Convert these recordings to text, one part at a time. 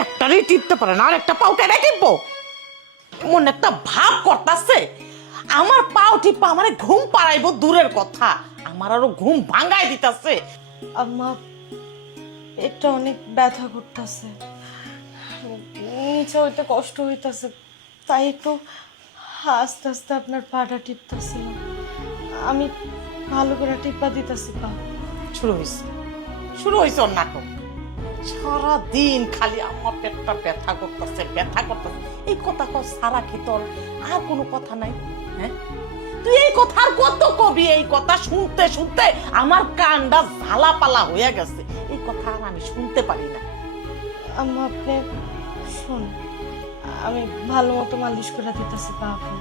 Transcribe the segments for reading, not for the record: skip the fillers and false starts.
একটারই টিপতে পারে না, আর একটা পাও কেটে টিপবো? এমন একটা ভাব করতেছে আমার পাও টিপা আমার ঘুম পাড়াইবো দূরের কথা, আমার আরো ঘুম ভাঙাই দিতেছে। আম্মা পেটটা অনেক ব্যথা করতেছে, নিচে হইতে কষ্ট হইতাছে, তাই একটু আস্তে আস্তে আপনার পাটা টিপতেছিলাম। আমি ভালো করে টিপা দিতেছি পা। শুরু হয়েছে ওর নাটক। সারাদিন খালি আমার পেটটা ব্যথা করতেছে ব্যথা করতেছে, এই কথা কর সারা কি তোর আর কোনো কথা নাই? হ্যাঁ, তুই এই কথা আর কত কবি? এই কথা শুনতে শুনতে আমার কানটা ঝালাপালা হয়ে গেছে, এই কথা আর আমি শুনতে পারি না। আম্মা আপনি শোন, আমি ভালো মতো মালিশ করে দিতেছি পা। আপনি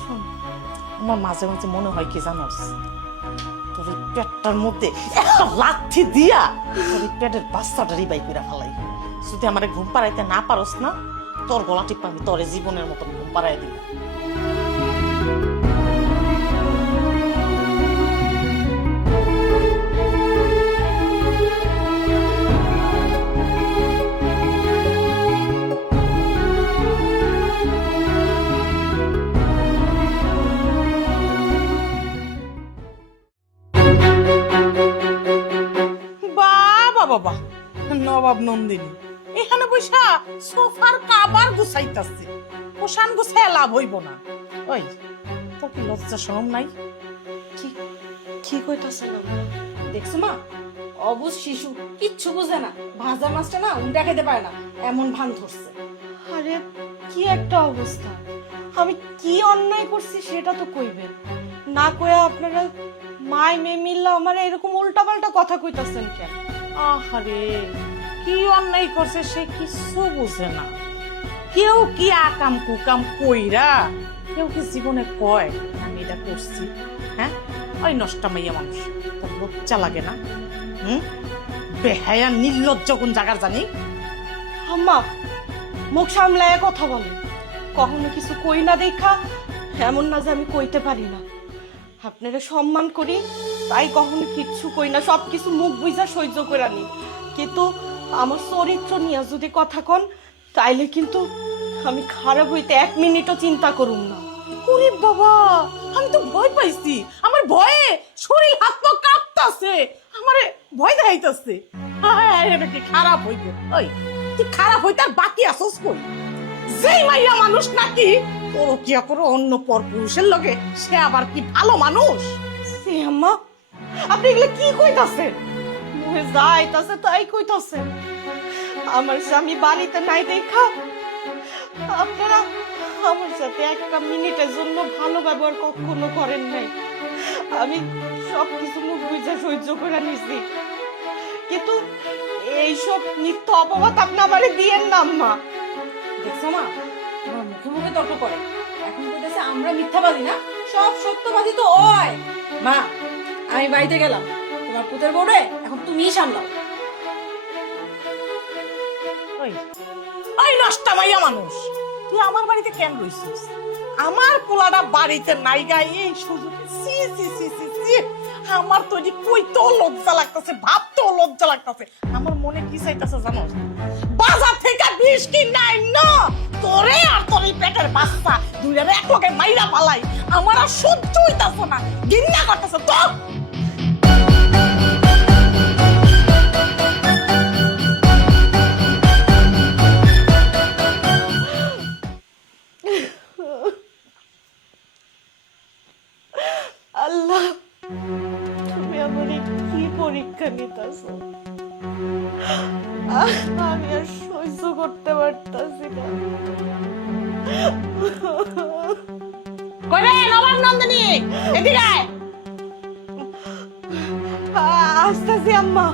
শোন, আমার মাঝে মাঝে মনে হয় কি জানোস, তোর এই পেটটার মধ্যে একটা লাথি দিয়া তোর এই পেটের বাচ্চাটারই বাই করে ফেলাই। যদি আমার ঘুম পাড়াইতে না পারস না, তোর গলা টিপা আমি তোর জীবনের মতন ঘুম পাড়াই দিব। বাবা বাবা, নবাব নন্দিনী এখানে বৈশা সোফার কাবার গুছাইতাছে, ওশান গুছায় লাভ হইব না। ওই তোর কি লজ্জা শরম নাই? কি কি কইতাছেন আম্মা? দেখছো মা, অবুঝ শিশু কিচ্ছু বুঝে না, ভাজা মাছটা না উল্টা খেতে পারে না, এমন ভান ধরছে। আরে কি একটা অবস্থা! আমি কি অন্যায় করছি সেটা তো কইবেন না, কইয়া আপনারা মাই মে মিল্লা আমার এরকম উল্টাপাল্টা কথা কইতাছেন কেন? আহারে, কি অন্যায় করছে সে কিছু বুঝে না। কেউ কি আকাম কুকাম কইরা কেউ কি জীবনে কয় আমি এটা করছি? হ্যাঁ, ওই নষ্টা মাইয়া মানুষ, তোর লজ্জা লাগে না? বেহায়া নির্লজ্জ কোন জায়গার জানি। আম্মা মুখ সামলায় কথা বলেন, কখনো কিছু কই না দেখা এমন না যে আমি কইতে পারি না। আপনারা সম্মান করি তাই কখনো কিচ্ছু কই না, সবকিছু মুখ বুঝা সহ্য করে নি, কিন্তু আমার চরিত্র নিয়ে যদি কথা কন তাইলে কিন্তু আমি খারাপ হইতে 1 মিনিটও চিন্তা করুম না। ওরে বাবা, আমি তো ভয় পাইছি, আমার ভয়ে শরীর হাত পা কাঁপতাছে, আমারে ভয় দেখাইতাছে। এটা কি খারাপ হইবে? ওই তুই খারাপ হইতে আর বাকি আসস কই? যেই মাইয়া মানুষ নাকি পরকিয়া করে অন্য পর পুরুষের লগে, সে আবার কি ভালো মানুষ? সে আম্মা আপনি এগুলো কি কইতাছেন? মুখে যা আইতাছে তাই কইতাছেন। আমার স্বামী বাড়িতে নাই দেখা আপনারা আমার সাথে 1 মিনিটের জন্য ভালো ব্যবহার কখনো করেন নাই। আমি সবকিছু মুখ বুঝা সহ্য করে নিছি, কিন্তু এইসব মিথ্যা অপবাদ আপনি আমারে দিয়েন না আম্মা। দেখছো মা, তোমার মুখে মুখে তর্ক করে, এখন বলতেছে আমরা মিথ্যাবাদী না, সব সত্যবাদী তো ওই। মা আমি বাড়িতে গেলাম, তোমার পুতের বউরে এখন তুমিই সামলাও। ওই ওই নষ্টা মাইয়া মানুষ, তুই আমার বাড়িতে কেন রইছিস? আমার পোলাটা বাড়িতে নাই গাই এই সুযোগে সি সি সি সি সি, আমার তো এটি কইতেও লজ্জা লাগতেছে, ভাবতেও লজ্জা লাগতেছে। আমার মনে কি চাইতেছে জানোস? বাজার থেকে বিষ কি নাই না তোরে আর তোর এই পেটের বাচ্চা দুইটারে এক লগে মাইরা পালাই, আমার আর সহ্য হইতাছে না, ঘৃণা করতেছে তো। আল্লাহ, তুমি আমার কি পরীক্ষা নিতেছো? আমি আর সহ্য করতে পারতাছি না। কইরে নবাব নন্দিনী, এদিকে আয়। আসতেছি আম্মা।